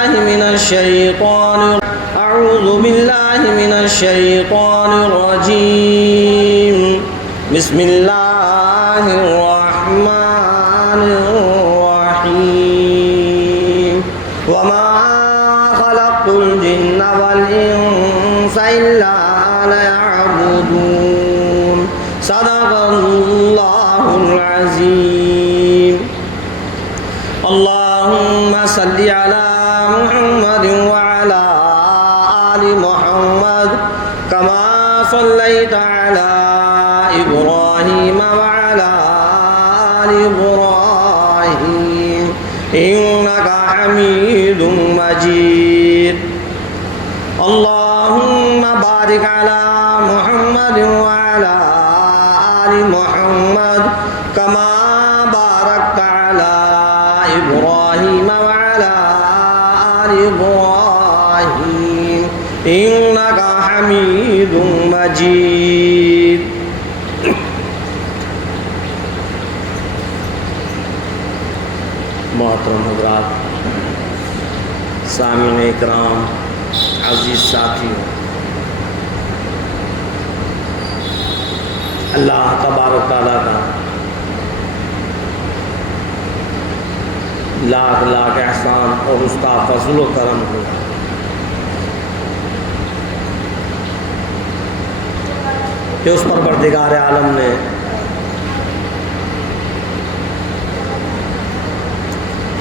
من الشيطان الرجيم. بسم الله الرحمن الرحيم. وما خلقت الجن والإنس إلا ليعبدون. صدق الله العظيم. اللهم صل على محمد وعلى آل محمد كما صليت على إبراهيم وعلى آل إبراهيم إنك حميد مجيد. اللهم بارك على محمد وعلى آل محمد كما باركت على إبراهيم وعلى آل إبراهيم إنك حميد مجيد. محترم حضرات، سامعین اکرام، عزیز ساتھیوں، اللہ تبارک تعالیٰ کا لاکھ لاکھ احسان اور اس کا فضل و کرم ہو کہ اس پروردگار عالم نے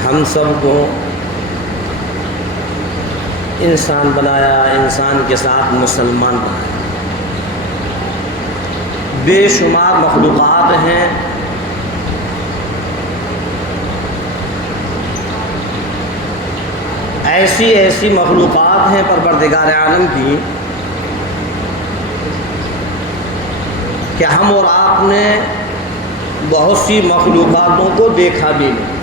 ہم سب کو انسان بنایا، انسان کے ساتھ مسلمان بنایا. بے شمار مخلوقات ہیں ایسی مخلوقات ہیں پروردگار عالم کی کہ ہم اور آپ نے بہت سی مخلوقاتوں کو دیکھا بھی نہیں.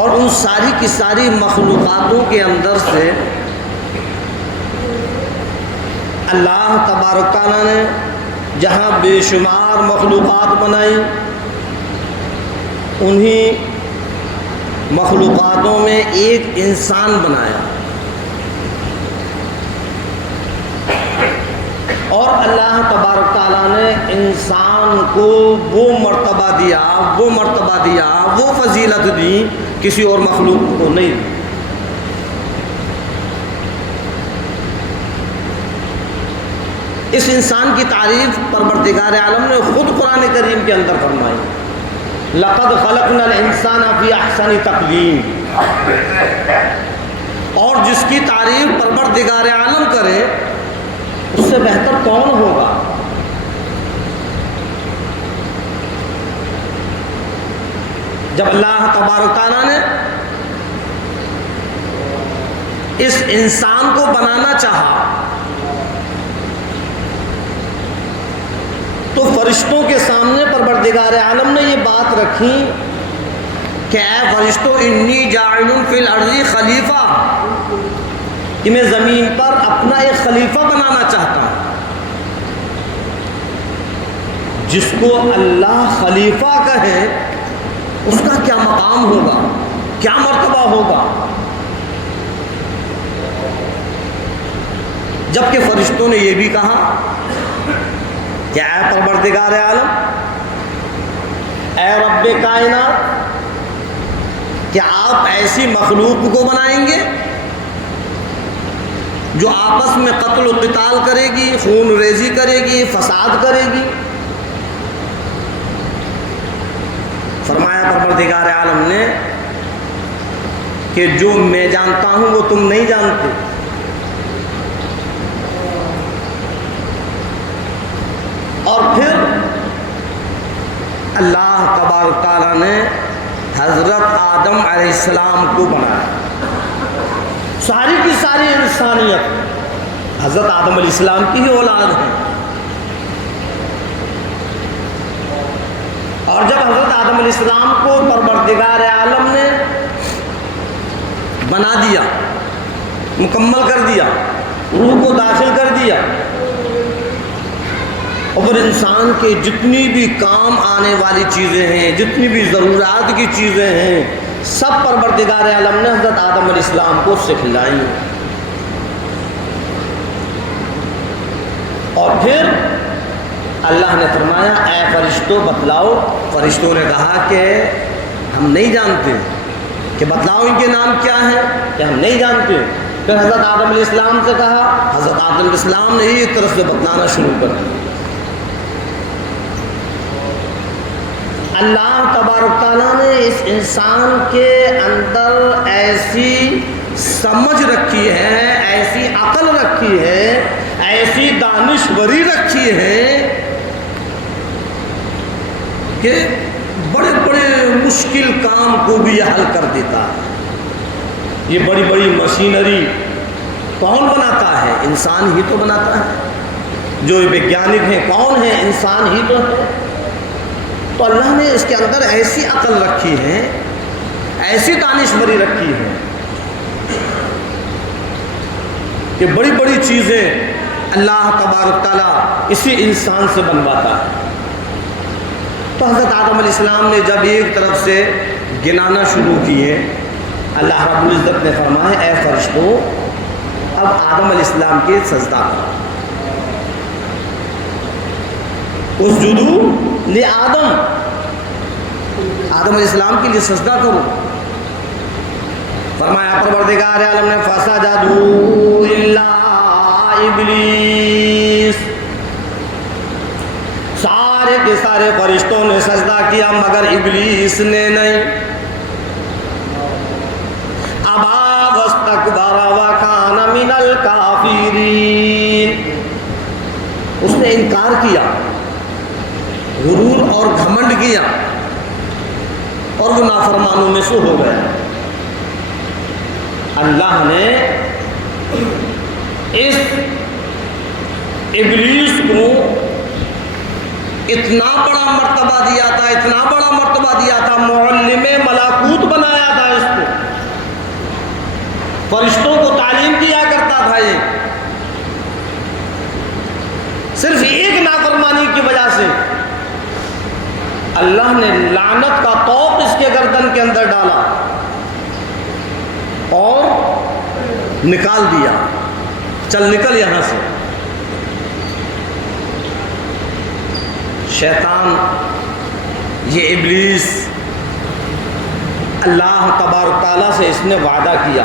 اور ان ساری کی ساری مخلوقاتوں کے اندر سے اللہ تبارک تعالیٰ نے جہاں بے شمار مخلوقات بنائی، انہی مخلوقاتوں میں ایک انسان بنایا. اور اللہ تبارک تعالیٰ نے انسان کو وہ مرتبہ دیا، وہ فضیلت دی، کسی اور مخلوق کو نہیں دی. اس انسان کی تعریف پروردگار عالم نے خود قرآن کریم کے اندر فرمائی. لقد خلقنا الانسان فی احسن تقویم. اور جس کی تعریف پروردگار عالم کرے اس سے بہتر کون ہوگا؟ جب اللہ تبارک تعالیٰ نے اس انسان کو بنانا چاہا تو فرشتوں کے سامنے پروردگار عالم نے یہ بات رکھی کہ اے فرشتوں، انی جاعل فی الارض خلیفہ، کہ میں زمین پر اپنا ایک خلیفہ بنانا چاہتا ہوں. جس کو اللہ خلیفہ کہے اس کا کیا مقام ہوگا، کیا مرتبہ ہوگا. جبکہ فرشتوں نے یہ بھی کہا کہ اے پروردگار عالم، اے رب کائنات، کہ آپ ایسی مخلوق کو بنائیں گے جو آپس میں قتل و قتال کرے گی، خون ریزی کرے گی، فساد کرے گی. فرمایا پروردگار عالم نے کہ جو میں جانتا ہوں وہ تم نہیں جانتے. اور پھر اللہ تبارک تعالیٰ نے حضرت آدم علیہ السلام کو بنایا. ساری کی ساری انسانیت حضرت آدم علیہ السلام کی ہی اولاد ہے. اور جب حضرت آدم علیہ السلام کو پروردگار عالم نے بنا دیا، مکمل کر دیا، روح کو داخل کر دیا، اور پھر انسان کے جتنی بھی کام آنے والی چیزیں ہیں، جتنی بھی ضروریات کی چیزیں ہیں، سب پروردگار عالم نے حضرت آدم علیہ السلام کو سکھلائیں. اور پھر اللہ نے فرمایا اے فرشتوں بتلاؤ. فرشتوں نے کہا کہ ہم نہیں جانتے. کہ بتلاؤ ان کے نام کیا ہیں؟ کہ ہم نہیں جانتے. پھر حضرت آدم علیہ السلام سے کہا. حضرت آدم علیہ السلام نے ایک طرف سے بتلانا شروع کر دیا. اللہ تبارک تعالیٰ نے اس انسان کے اندر ایسی سمجھ رکھی ہے، ایسی عقل رکھی ہے، ایسی دانشوری رکھی ہے کہ بڑے بڑے مشکل کام کو بھی یہ حل کر دیتا ہے. یہ بڑی بڑی مشینری کون بناتا ہے؟ انسان ہی تو بناتا ہے. جو ویگیانک ہیں کون ہیں؟ انسان ہی تو ہے. تو اللہ نے اس کے اندر ایسی عقل رکھی ہے، ایسی دانشوری رکھی ہے کہ بڑی بڑی چیزیں اللہ تبارک تعالیٰ اسی انسان سے بنواتا ہے. تو حضرت آدم علیہ السلام نے جب ایک طرف سے گنانا شروع کیے، اللہ رب العزت نے فرمایا اے فرشتوں اب آدم علیہ السلام کے سجدہ کرو. اسجدوا لآدم، آدم علیہ السلام کے لیے سجدہ کرو. فرمایا پروردگار عالم نے فسجدوا الا ابلیس، سارے کے سارے فرشتوں نے سجدہ کیا مگر ابلیس نے نہیں. ابا واستکبر وکان من الکافرین، اس نے انکار کیا، غرور اور گھمنڈ کیا اور وہ نافرمانوں میں سے ہو گیا. اللہ نے اس ابلیس کو اتنا بڑا مرتبہ دیا تھا، اتنا بڑا مرتبہ دیا تھا، معلم ملکوت بنایا تھا اس کو. فرشتوں کو تعلیم دیا کرتا تھا. یہ صرف ایک نافرمانی کی وجہ سے اللہ نے لعنت کا طوق اس کے گردن کے اندر ڈالا اور نکال دیا، چل نکل یہاں سے. شیطان یہ ابلیس اللہ تبارک تعالیٰ سے اس نے وعدہ کیا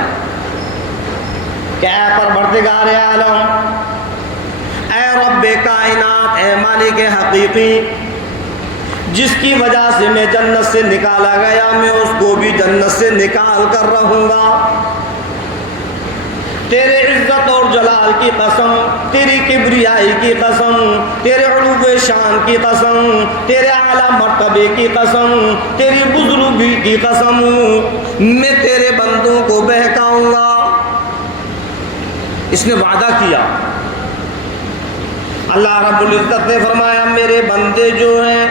کہ اے پروردگار عالم، اے رب کائنات، اے مالک حقیقی، جس کی وجہ سے میں جنت سے نکالا گیا میں اس کو بھی جنت سے نکال کر رہوں گا. تیرے عزت اور جلال کی قسم، تیری کبریائی کی قسم، تیرے علو شان کی قسم، تیرے اعلیٰ مرتبے کی قسم، تیری بزرگی کی قسم، میں تیرے بندوں کو بہکاؤں گا. اس نے وعدہ کیا. اللہ رب العزت نے فرمایا میرے بندے جو ہیں،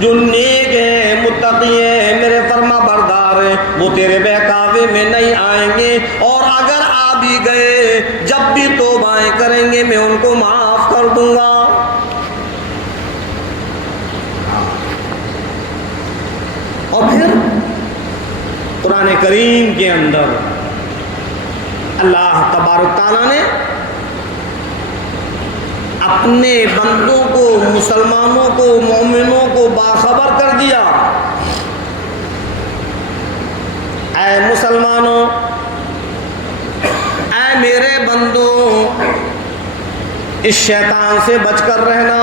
جو نیک ہیں، متقی ہیں، میرے فرما بردار ہیں، وہ تیرے بہکاوے میں نہیں آئیں گے، اور اگر آ بھی گئے جب بھی توبائیں کریں گے میں ان کو معاف کر دوں گا. اور پھر قرآن کریم کے اندر اللہ تبارک تعالیٰ نے اپنے بندوں کو، مسلمانوں کو، مومنوں کو باخبر کر دیا. اے مسلمانوں، اے میرے بندوں، اس شیطان سے بچ کر رہنا.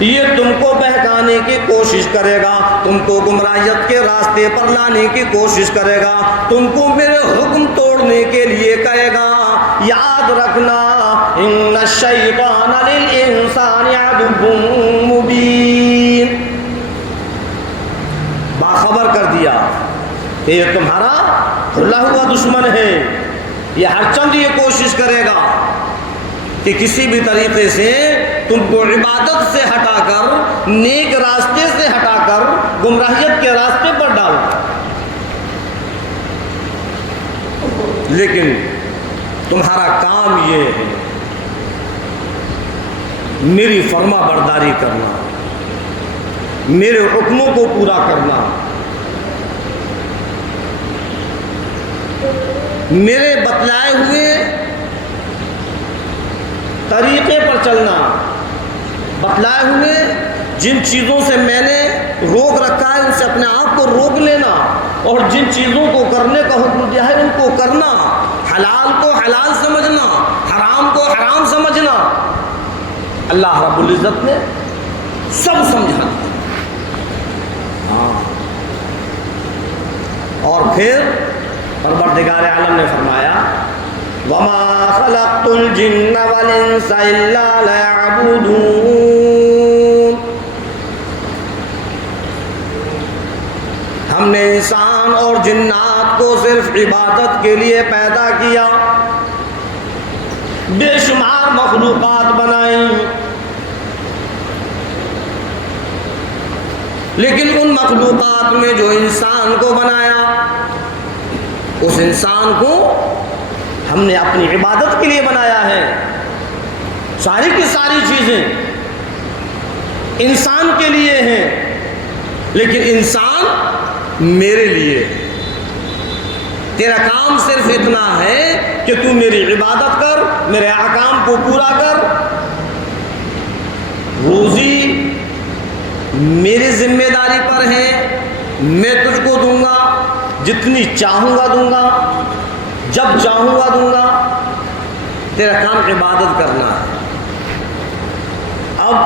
یہ تم کو بہکانے کی کوشش کرے گا، تم کو گمراہیت کے راستے پر لانے کی کوشش کرے گا، تم کو میرے حکم توڑنے کے لیے کہے گا. یاد رکھنا ان الشیطان للانسان عدو مبین. باخبر کر دیا کہ یہ تمہارا کھلا ہوا دشمن ہے. یہ ہر چند یہ کوشش کرے گا کہ کسی بھی طریقے سے تم کو عبادت سے ہٹا کر، نیک راستے سے ہٹا کر گمراہیت کے راستے پر ڈال. لیکن تمہارا کام یہ ہے میری فرما برداری کرنا، میرے حکموں کو پورا کرنا، میرے بتلائے ہوئے طریقے پر چلنا، بتلائے ہوئے جن چیزوں سے میں نے روک رکھا ہے ان سے اپنے آپ کو روک لینا، اور جن چیزوں کو کرنے کا حکم دیا ہے ان کو کرنا، حلال کو حلال سمجھنا، حرام کو حرام سمجھنا۔ اللہ رب العزت نے سب سمجھا دیا۔ اور پھر پروردگار عالم نے فرمایا وَمَا خَلَقْتُ الْجِنَّ وَالْإِنسَ إِلَّا لِيَعْبُدُونِ، ہم نے انسان اور جنات کو صرف عبادت کے لیے پیدا کیا، بے شمار مخلوقات بنائیں، لیکن ان مخلوقات میں جو انسان کو بنایا، اس انسان کو ہم نے اپنی عبادت کے لیے بنایا ہے۔ ساری کی ساری چیزیں انسان کے لیے ہیں، لیکن انسان میرے لیے۔ تیرا کام صرف اتنا ہے کہ تو میری عبادت کر، میرے احکام کو پورا کر، روزی میری ذمہ داری پر ہے، میں تجھ کو دوں گا، جتنی چاہوں گا دوں گا، جب چاہوں گا دوں گا، تیرا کام عبادت کرنا ہے۔ اب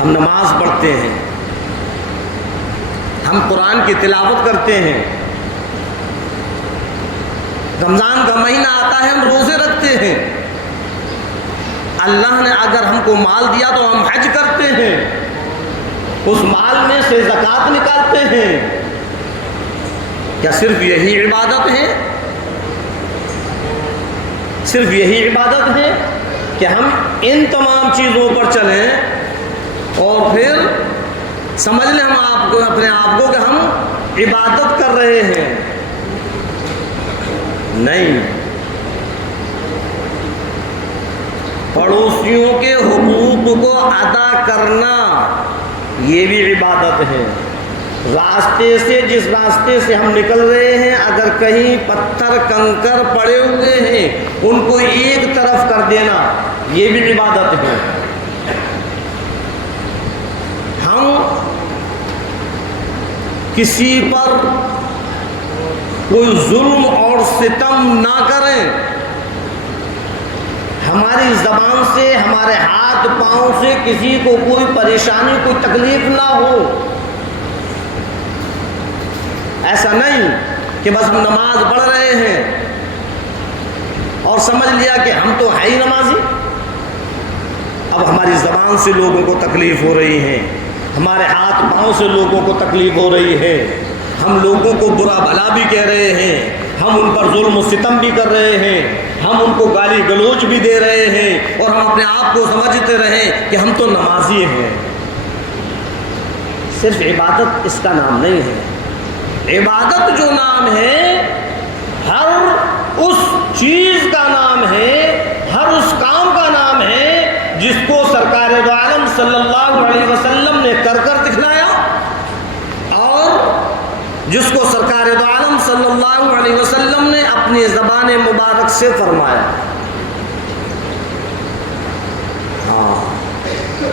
ہم نماز پڑھتے ہیں، ہم قرآن کی تلاوت کرتے ہیں، رمضان کا مہینہ آتا ہے ہم روزے رکھتے ہیں، اللہ نے اگر ہم کو مال دیا تو ہم حج کرتے ہیں، اس مال میں سے زکوٰۃ نکالتے ہیں۔ کیا صرف یہی عبادت ہے؟ صرف یہی عبادت ہے کہ ہم ان تمام چیزوں پر چلیں اور پھر سمجھ لیں ہم آپ کو اپنے آپ کو کہ ہم عبادت کر رہے ہیں؟ نہیں، پڑوسیوں کے حقوق کو ادا کرنا یہ بھی عبادت ہے۔ راستے سے جس راستے سے ہم نکل رہے ہیں اگر کہیں پتھر کنکر پڑے ہوئے ہیں ان کو ایک طرف کر دینا یہ بھی عبادت ہے۔ ہم کسی پر کوئی ظلم اور ستم نہ کریں، ہماری زبان سے ہمارے ہاتھ پاؤں سے کسی کو کوئی پریشانی کوئی تکلیف نہ ہو۔ ایسا نہیں کہ بس ہم نماز پڑھ رہے ہیں اور سمجھ لیا کہ ہم تو ہے ہی نمازی، اب ہماری زبان سے لوگوں کو تکلیف ہو رہی ہے، ہمارے ہاتھ پاؤں سے لوگوں کو تکلیف ہو رہی ہے، ہم لوگوں کو برا بھلا بھی کہہ رہے ہیں، ہم ان پر ظلم و ستم بھی کر رہے ہیں، ہم ان کو گالی گلوچ بھی دے رہے ہیں، اور ہم اپنے آپ کو سمجھتے رہیں کہ ہم تو نمازی ہیں۔ صرف عبادت اس کا نام نہیں ہے۔ عبادت جو نام ہے ہر اس چیز کا نام ہے، ہر اس کام کا نام ہے جس کو سرکار دو عالم صلی اللہ علیہ وسلم نے کر دکھلایا، اور جس کو سرکار دو عالم صلی اللہ علیہ وسلم نے اپنی زبان مبارک سے فرمایا۔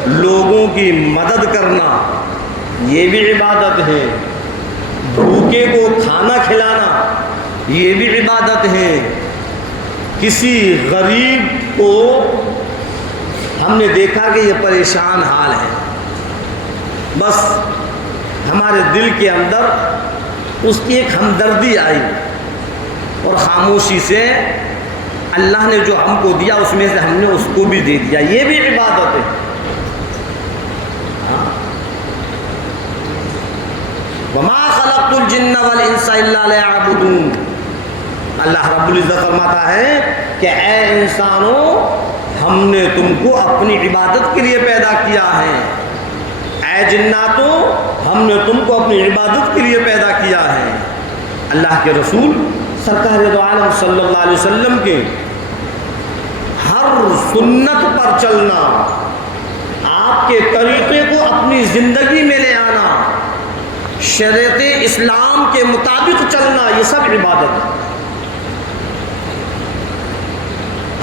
لوگوں کی مدد کرنا یہ بھی عبادت ہے، بھوکے کو کھانا کھلانا یہ بھی عبادت ہے، کسی غریب کو ہم نے دیکھا کہ یہ پریشان حال ہے، بس ہمارے دل کے اندر اس کی ایک ہمدردی آئی اور خاموشی سے اللہ نے جو ہم کو دیا اس میں سے ہم نے اس کو بھی دے دیا، یہ بھی عبادت ہے۔ وَمَا خَلَقْتُ الْجِنَّ وَالْإِنسَ إِلَّا لِيَعْبُدُونِ، اللہ رب العزت فرماتا ہے کہ اے انسانوں ہم نے تم کو اپنی عبادت کے لیے پیدا کیا ہے، اے جناتوں ہم نے تم کو اپنی عبادت کے لیے پیدا کیا ہے۔ اللہ کے رسول سرکار دو عالم صلی اللہ علیہ وسلم کے ہر سنت پر چلنا، آپ کے طریقے کو اپنی زندگی میں لے آنا، شریعت اسلام کے مطابق چلنا، یہ سب عبادت ہے۔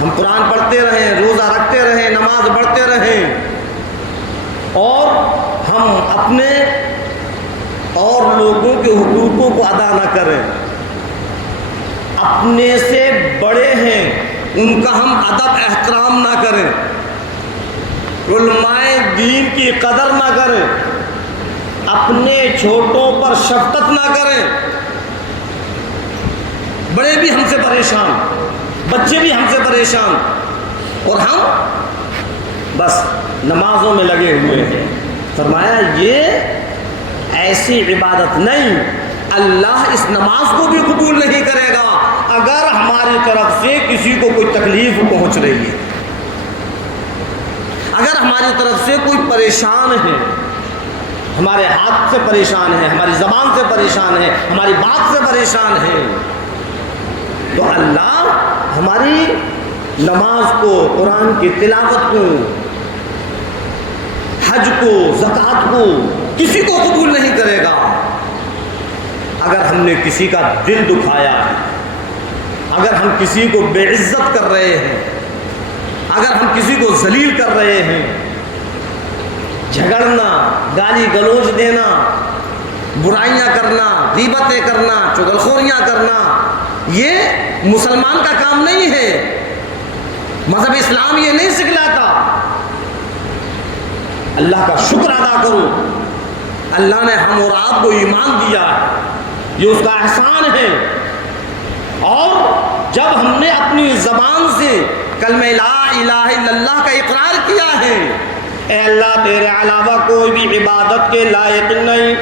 ہم قرآن پڑھتے رہیں، روزہ رکھتے رہیں، نماز پڑھتے رہیں، اور ہم اپنے اور لوگوں کے حقوقوں کو ادا نہ کریں، اپنے سے بڑے ہیں ان کا ہم ادب احترام نہ کریں، علماء دین کی قدر نہ کریں، اپنے چھوٹوں پر شفقت نہ کریں۔ بڑے بھی ہم سے پریشان، بچے بھی ہم سے پریشان، اور ہم بس نمازوں میں لگے ہوئے ہیں۔ فرمایا یہ ایسی عبادت نہیں، اللہ اس نماز کو بھی قبول نہیں کرے گا اگر ہماری طرف سے کسی کو کوئی تکلیف پہنچ رہی ہے، اگر ہماری طرف سے کوئی پریشان ہے، ہمارے ہاتھ سے پریشان ہے، ہماری زبان سے پریشان ہے، ہماری بات سے پریشان ہے، تو اللہ ہماری نماز کو، قرآن کی تلاوت کو، حج کو، زکوٰۃ کو کسی کو قبول نہیں کرے گا اگر ہم نے کسی کا دل دکھایا ہے، اگر ہم کسی کو بے عزت کر رہے ہیں، اگر ہم کسی کو ذلیل کر رہے ہیں۔ جھگڑنا، گالی گلوچ دینا، برائیاں کرنا، غیبتیں کرنا، چغلخوریاں کرنا، یہ مسلمان کا کام نہیں ہے۔ مذہب اسلام یہ نہیں سکھلاتا۔ اللہ کا شکر ادا کرو، اللہ نے ہم اور آپ کو ایمان دیا، یہ اس کا احسان ہے۔ اور جب ہم نے اپنی زبان سے کلمہ لا الہ الا اللہ کا اقرار کیا ہے، اے اللہ تیرے علاوہ کوئی بھی عبادت کے لائق نہیں،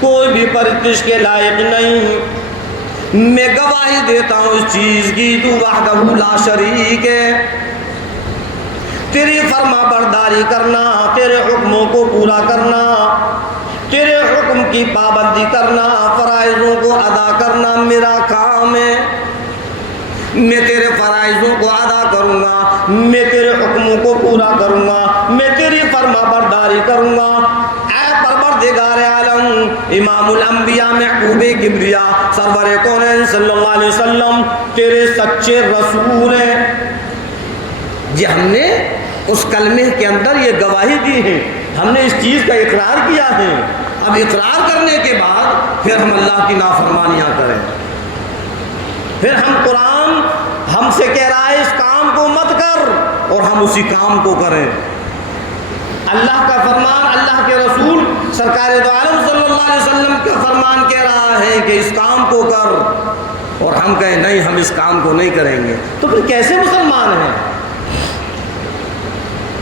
کوئی بھی پرستش کے لائق نہیں، میں گواہی دیتا ہوں اس چیز کی تو وحدہ لا شریک ہے، تیری فرما برداری کرنا، تیرے حکموں کو پورا کرنا، تیرے حکم کی پابندی کرنا، فرائضوں کو ادا کرنا میرا کام ہے۔ میں تیرے فرائضوں کو ادا کروں گا، میں تیرے حکموں کو پورا کروں گا، میں تیری فرما برداری کروں گا۔ اے پروردگار عالم، امام الانبیاء محبوب کبریا سرور کونین صلی اللہ علیہ وسلم تیرے سچے رسول ہیں۔ یہ ہم نے اس کلمے کے اندر یہ گواہی دی ہے، ہم نے اس چیز کا اقرار کیا ہے۔ اب اقرار کرنے کے بعد پھر ہم اللہ کی نافرمانیاں کریں، پھر ہم قرآن ہم سے کہہ رہا ہے اس کام کو مت کر اور ہم اسی کام کو کریں۔ اللہ کا فرمان، اللہ کے رسول سرکار دو عالم صلی اللہ علیہ وسلم کا فرمان کہہ رہا ہے کہ اس کام کو کر، اور ہم کہیں نہیں ہم اس کام کو نہیں کریں گے، تو پھر کیسے مسلمان ہیں؟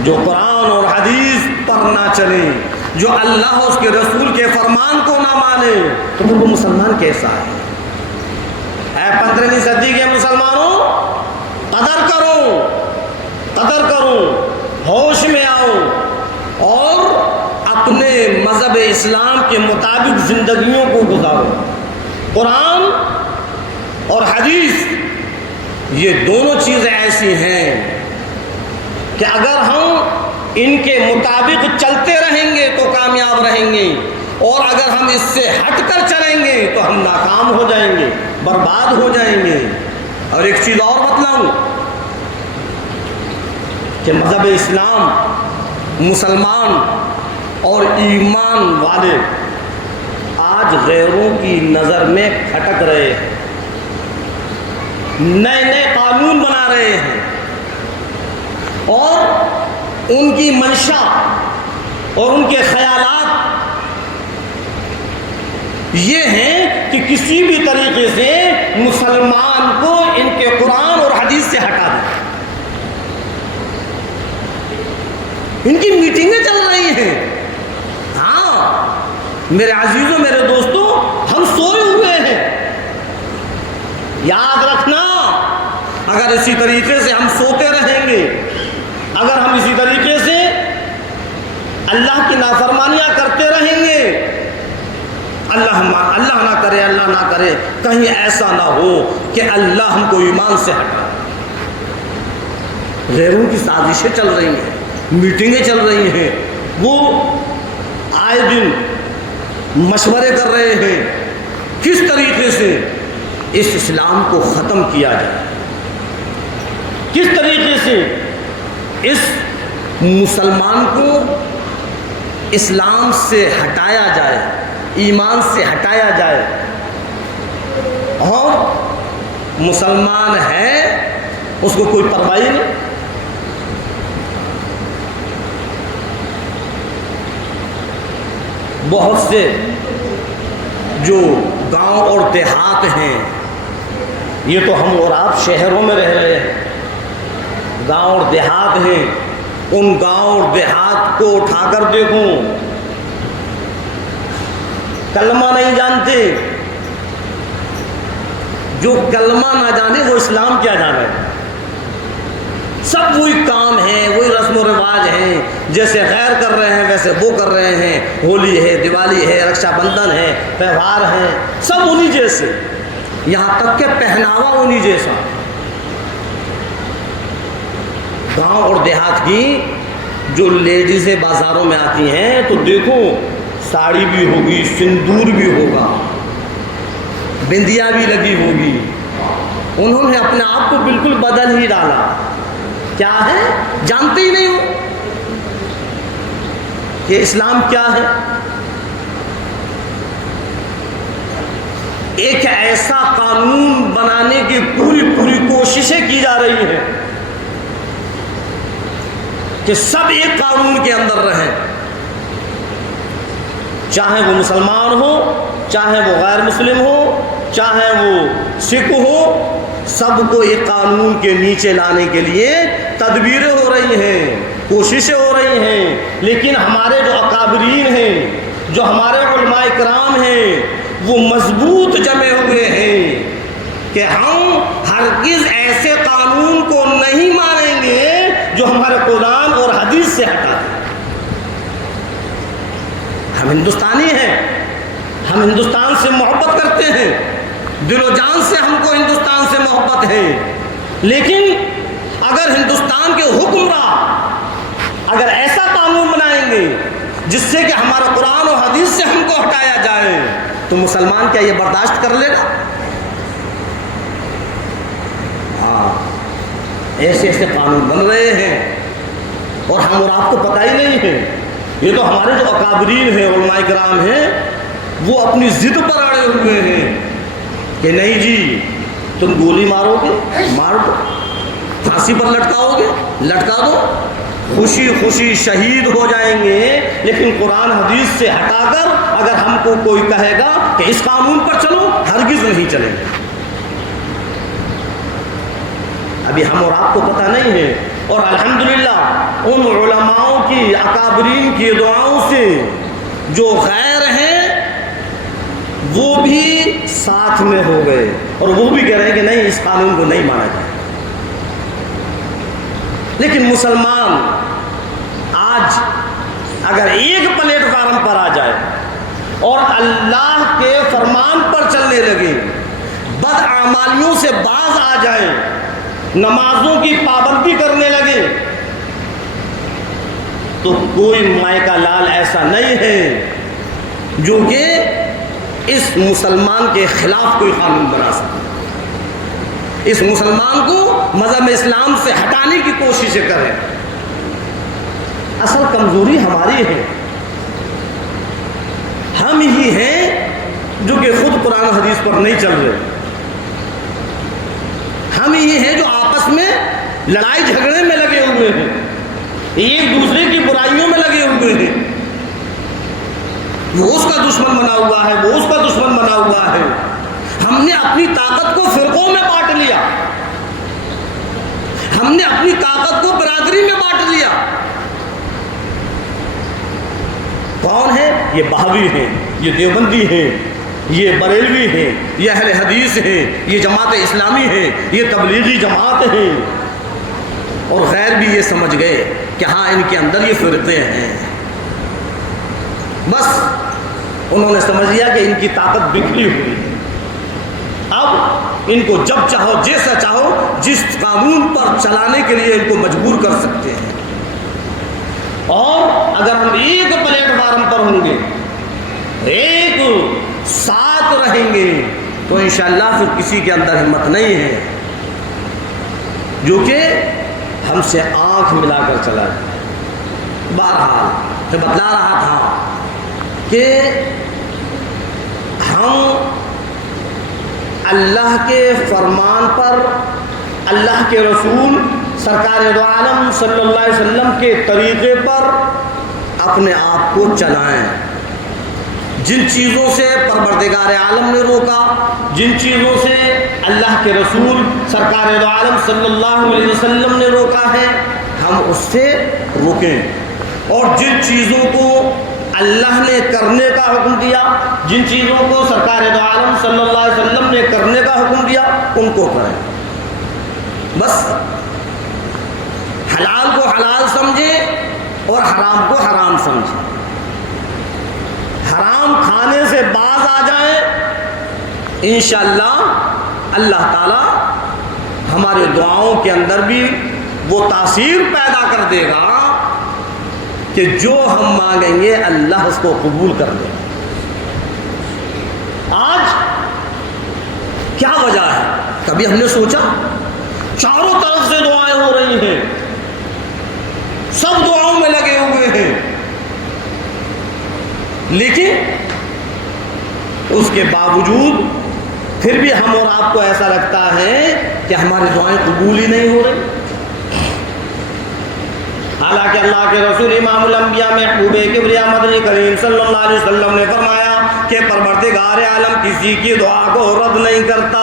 جو قرآن اور حدیث پر نہ چلے، جو اللہ اور اس کے رسول کے فرمان کو نہ مانے، تو پھر وہ مسلمان کیسا ہے؟ اے 15ویں صدی کے مسلمانوں، قدر کرو، قدر کرو، ہوش میں آؤ اور اپنے مذہب اسلام کے مطابق زندگیوں کو گزارو۔ قرآن اور حدیث یہ دونوں چیزیں ایسی ہیں کہ اگر ہم ان کے مطابق چلتے رہیں گے تو کامیاب رہیں گے، اور اگر ہم اس سے ہٹ کر چلیں گے تو ہم ناکام ہو جائیں گے، برباد ہو جائیں گے۔ اور ایک چیز اور بتلاؤں کہ مذہب اسلام، مسلمان اور ایمان والے آج غیروں کی نظر میں کھٹک رہے ہیں، نئے نئے قانون بنا رہے ہیں، اور ان کی منشا اور ان کے خیالات یہ ہیں کہ کسی بھی طریقے سے مسلمان کو ان کے قرآن اور حدیث سے ہٹا دیں۔ ان کی میٹنگیں چل رہی ہیں۔ ہاں میرے عزیزوں، میرے دوستوں، ہم سوئے ہوئے ہیں۔ یاد رکھنا، اگر اسی طریقے سے ہم سوتے رہیں گے، اگر ہم اسی طریقے سے اللہ کی نافرمانیاں کرتے رہیں گے، اللہ نہ کرے، اللہ نہ کرے کہیں ایسا نہ ہو کہ اللہ ہم کو ایمان سے ہٹا۔ غیروں کی سازشیں چل رہی ہیں، میٹنگیں چل رہی ہیں، وہ آئے دن مشورے کر رہے ہیں کس طریقے سے اس اسلام کو ختم کیا جائے، کس طریقے سے اس مسلمان کو اسلام سے ہٹایا جائے، ایمان سے ہٹایا جائے، اور مسلمان ہے اس کو کوئی پرواہ نہیں۔ بہت سے جو گاؤں اور دیہات ہیں، یہ تو ہم اور آپ شہروں میں رہ رہے ہیں، گاؤں اور دیہات ہیں، ان گاؤں اور دیہات کو اٹھا کر دیکھوں، کلمہ نہیں جانتے، جو کلمہ نہ جانے وہ اسلام کیا جانے، سب وہی کام ہیں، وہی رسم و رواج ہیں، جیسے غیر کر رہے ہیں ویسے وہ کر رہے ہیں، ہولی ہے، دیوالی ہے، رکشا بندھن ہے، تہوار ہیں، سب انہی جیسے، یہاں تک کہ پہناوا انہی جیسا۔ گاؤں اور دیہات کی جو لیڈیزیں بازاروں میں آتی ہیں تو دیکھو ساڑی بھی ہوگی، سندور بھی ہوگا، بندیا بھی لگی ہوگی، انہوں نے اپنے آپ کو بالکل بدل ہی ڈالا۔ کیا ہے؟ جانتے ہی نہیں ہو کہ اسلام کیا ہے۔ ایک ایسا قانون بنانے کی پوری کوششیں کی جا رہی ہیں کہ سب ایک قانون کے اندر رہیں، چاہے وہ مسلمان ہو، چاہے وہ غیر مسلم ہو، چاہے وہ سکھ ہو، سب کو ایک قانون کے نیچے لانے کے لیے تدبیریں ہو رہی ہیں، کوششیں ہو رہی ہیں۔ لیکن ہمارے جو اکابرین ہیں، جو ہمارے علماء کرام ہیں، وہ مضبوط جمے ہوئے ہیں کہ ہم ہرگز ایسے قانون کو نہیں مانیں گے جو ہمارے قرآن اور حدیث سے ہٹا دیں۔ ہم ہندوستانی ہیں، ہم ہندوستان سے محبت کرتے ہیں، دل و جان سے ہم کو ہندوستان سے محبت ہے، لیکن اگر ہندوستان کے حکمراں اگر ایسا قانون بنائیں گے جس سے کہ ہمارا قرآن و حدیث سے ہم کو ہٹایا جائے تو مسلمان کیا یہ برداشت کر لے گا؟ ہاں، ایسے ایسے قانون بن رہے ہیں اور ہم اور آپ کو پتہ ہی نہیں ہے۔ یہ تو ہمارے جو اکابرین ہیں، علماء کرام ہیں، وہ اپنی ضد پر اڑے ہوئے ہیں کہ نہیں جی تم گولی مارو گے مار دو، پھانسی پر لٹکاؤ گے لٹکا دو، خوشی خوشی شہید ہو جائیں گے، لیکن قرآن حدیث سے ہٹا کر اگر ہم کو کوئی کہے گا کہ اس قانون پر چلو، ہرگز نہیں چلیں گے۔ ابھی ہم اور آپ کو پتہ نہیں ہے، اور الحمدللہ ان علماؤں کی اکابرین کی دعاؤں سے جو غیر ہیں وہ بھی ساتھ میں ہو گئے، اور وہ بھی کہہ رہے ہیں کہ نہیں اس قانون کو نہیں مانا جائے۔ لیکن مسلمان آج اگر ایک پلیٹ فارم پر آ جائے اور اللہ کے فرمان پر چلنے لگے، بدعمالیوں سے باز آ جائے، نمازوں کی پابندی کرنے لگے، تو کوئی مائے کا لال ایسا نہیں ہے جو کہ اس مسلمان کے خلاف کوئی قانون بنا سکے، اس مسلمان کو مذہب اسلام سے ہٹانے کی کوششیں کریں۔ اصل کمزوری ہماری ہے، ہم ہی ہیں جو کہ خود قرآن حدیث پر نہیں چل رہے، ہم ہی ہیں جو آپس میں لڑائی جھگڑے میں لگے ہوئے ہیں، ایک دوسرے کی برائیوں میں لگے ہوئے ہیں، وہ اس کا دشمن بنا ہوا ہے، وہ اس کا دشمن بنا ہوا ہے۔ ہم نے اپنی طاقت کو فرقوں میں بانٹ لیا، ہم نے اپنی طاقت کو برادری میں بانٹ لیا۔ کون ہے؟ یہ بہاوی ہیں، یہ دیوبندی ہیں، یہ بریلوی ہیں، یہ اہل حدیث ہیں، یہ جماعت اسلامی ہیں، یہ تبلیغی جماعت ہیں، اور غیر بھی یہ سمجھ گئے کہ ہاں ان کے اندر یہ فرقے ہیں۔ بس انہوں نے سمجھ لیا کہ ان کی طاقت بکھری ہوئی ہے۔ اب ان کو جب چاہو جیسا چاہو جس قانون پر چلانے کے لیے ان کو مجبور کر سکتے ہیں۔ اور اگر ہم ایک پلیٹ فارم پر ہوں گے، ایک ساتھ رہیں گے، تو انشاءاللہ پھر کسی کے اندر ہمت نہیں ہے جو کہ ہم سے آنکھ ملا کر چلا جائے۔ بہرحال میں بتلا رہا تھا کہ ہم اللہ کے فرمان پر، اللہ کے رسول سرکار دو عالم صلی اللہ علیہ وسلم کے طریقے پر اپنے آپ کو چلائیں۔ جن چیزوں سے پروردگار عالم نے روکا، جن چیزوں سے اللہ کے رسول سرکار دو عالم صلی اللہ علیہ وسلم نے روکا ہے، ہم اس سے روکیں، اور جن چیزوں کو اللہ نے کرنے کا حکم دیا، جن چیزوں کو سرکار دو عالم صلی اللہ علیہ وسلم نے کرنے کا حکم دیا، ان کو کریں۔ بس حلال کو حلال سمجھیں اور حرام کو حرام سمجھیں۔ حرام کھانے سے باز آ جائیں، انشاءاللہ اللہ تعالی ہمارے دعاؤں کے اندر بھی وہ تاثیر پیدا کر دے گا کہ جو ہم مانگیں گے اللہ اس کو قبول کر لے گا۔ آج کیا وجہ ہے؟ کبھی ہم نے سوچا؟ چاروں طرف سے دعائیں ہو رہی ہیں، سب دعاؤں میں لگے ہوئے ہیں، لیکن اس کے باوجود پھر بھی ہم اور آپ کو ایسا لگتا ہے کہ ہماری دعائیں قبول ہی نہیں ہو رہی۔ حالانکہ اللہ کے رسول امام الانبیاء محبوب کبریا مدنی کریم صلی اللہ علیہ وسلم نے فرمایا کہ پروردگار عالم کسی کی دعا کو رد نہیں کرتا۔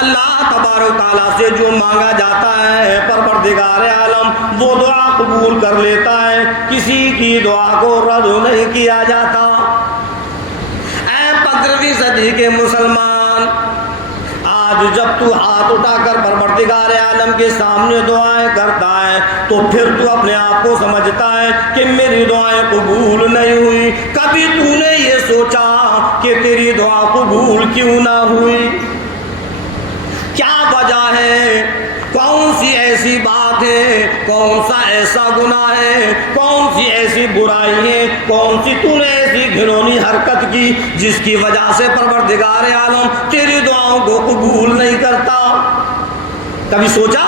اللہ تبارک و تعالیٰ سے جو مانگا جاتا ہے پروردگار عالم وہ دعا قبول کر لیتا ہے، کسی کی دعا کو رد نہیں کیا جاتا۔ اے 15ویں صدی کے مسلمان، آج جب تو ہاتھ اٹھا کر پروردگار عالم کے سامنے دعائیں کرتا ہے تو پھر تو اپنے آپ کو سمجھتا ہے کہ میری دعائیں قبول نہیں ہوئی۔ کبھی تو نے یہ سوچا کہ تیری دعا قبول کیوں نہ ہوئی؟ کیا وجہ ہے؟ کون سی ایسی بات ہے؟ کون سا ایسا گناہ ہے؟ کون سی ایسی برائی ہے؟ کون سی تو نے ایسی گھنونی حرکت کی جس کی وجہ سے پروردگار عالم تیری دعاؤں کو قبول نہیں کرتا؟ کبھی سوچا؟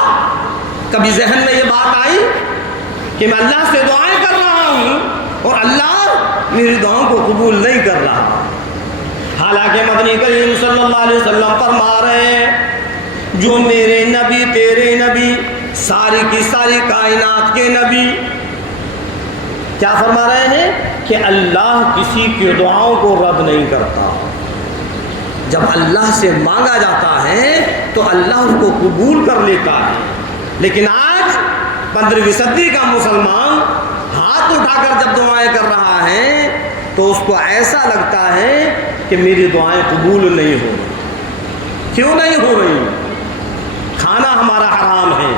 کبھی ذہن میں یہ بات آئی کہ میں اللہ سے دعائیں کر رہا ہوں اور اللہ میری دعاؤں کو قبول نہیں کر رہا؟ حالانکہ مدنی کریم صلی اللہ علیہ وسلم فرما رہے ہیں جو میرے نبی تیرے نبی ساری کی ساری کائنات کے نبی کیا فرما رہے ہیں کہ اللہ کسی کی دعاؤں کو رد نہیں کرتا۔ جب اللہ سے مانگا جاتا ہے تو اللہ اس کو قبول کر لیتا ہے۔ لیکن آج 15ویں صدی کا مسلمان ہاتھ اٹھا کر جب دعائیں کر رہا ہے تو اس کو ایسا لگتا ہے کہ میری دعائیں قبول نہیں ہو رہی۔ کیوں نہیں ہو رہی؟ کھانا ہمارا حرام ہے،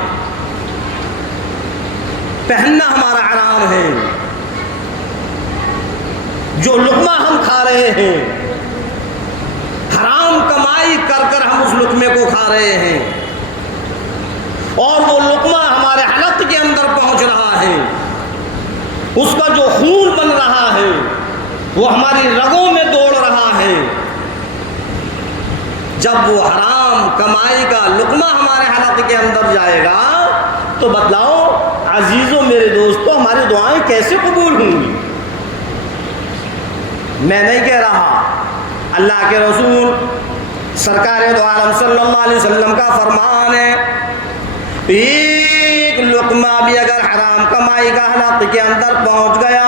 پہننا ہمارا حرام ہے، جو لقمہ ہم کھا رہے ہیں حرام کمائی کر کر ہم اس لقمے کو کھا رہے ہیں، اور وہ لقمہ ہمارے حلق کے اندر پہنچ رہا ہے، اس کا جو خون بن رہا ہے وہ ہماری رگوں میں دوڑ رہا ہے۔ جب وہ حرام کمائی کا لقمہ ہمارے حلق کے اندر جائے گا تو بتلاؤ عزیزوں میرے دوستوں ہماری دعائیں کیسے قبول ہوں گی؟ میں نہیں کہہ رہا، اللہ کے رسول سرکار دو عالم صلی اللہ علیہ وسلم کا فرمان ہے ایک لقمہ بھی اگر حرام کمائی کا حلق کے اندر پہنچ گیا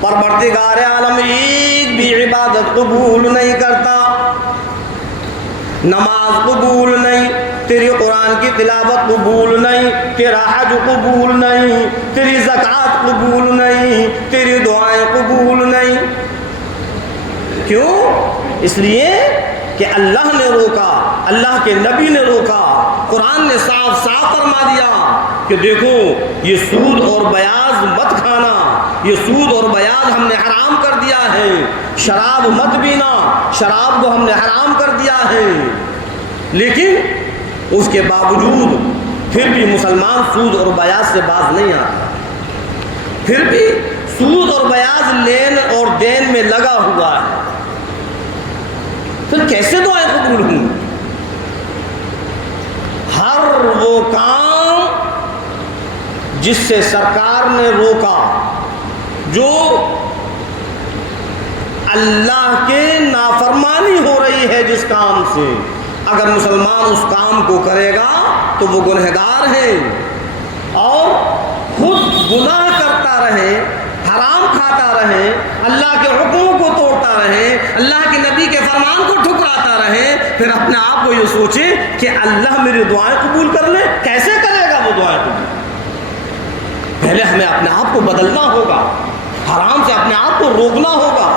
پروردگار عالم ایک بھی عبادت قبول نہیں کرتا، نماز قبول نہیں، تیری قرآن کی تلاوت قبول نہیں، تیرا حج قبول نہیں، تیری زکوٰۃ قبول نہیں، تیری دعائیں قبول نہیں۔ کیوں؟ اس لیے کہ اللہ نے روکا، اللہ کے نبی نے روکا، قرآن نے صاف صاف فرما دیا کہ دیکھو یہ سود اور بیاض مت کھانا، یہ سود اور بیاض ہم نے حرام کر دیا ہے۔ ہے، شراب مت پینا، شراب کو ہم نے حرام کر دیا ہے، لیکن اس کے باوجود پھر بھی مسلمان سود اور بیاض سے باز نہیں آتا، پھر بھی سود اور بیاض لین اور دین میں لگا ہوا ہے، پھر کیسے دعائیں قبول ہوں؟ ہر وہ کام جس سے سرکار نے روکا، جو اللہ کے نافرمانی ہو رہی ہے جس کام سے، اگر مسلمان اس کام کو کرے گا تو وہ گنہگار ہے، اور خود گناہ کرتا رہے، حرام کھاتا رہے، اللہ کے حکموں کو توڑتا رہے، اللہ کے نبی کے فرمان کو ٹھکراتا رہے، پھر اپنے آپ کو یہ سوچے کہ اللہ میری دعائیں قبول کر لے، کیسے کرے گا وہ دعائیں قبول؟ پہلے ہمیں اپنے آپ کو بدلنا ہوگا، حرام سے اپنے آپ کو روکنا ہوگا،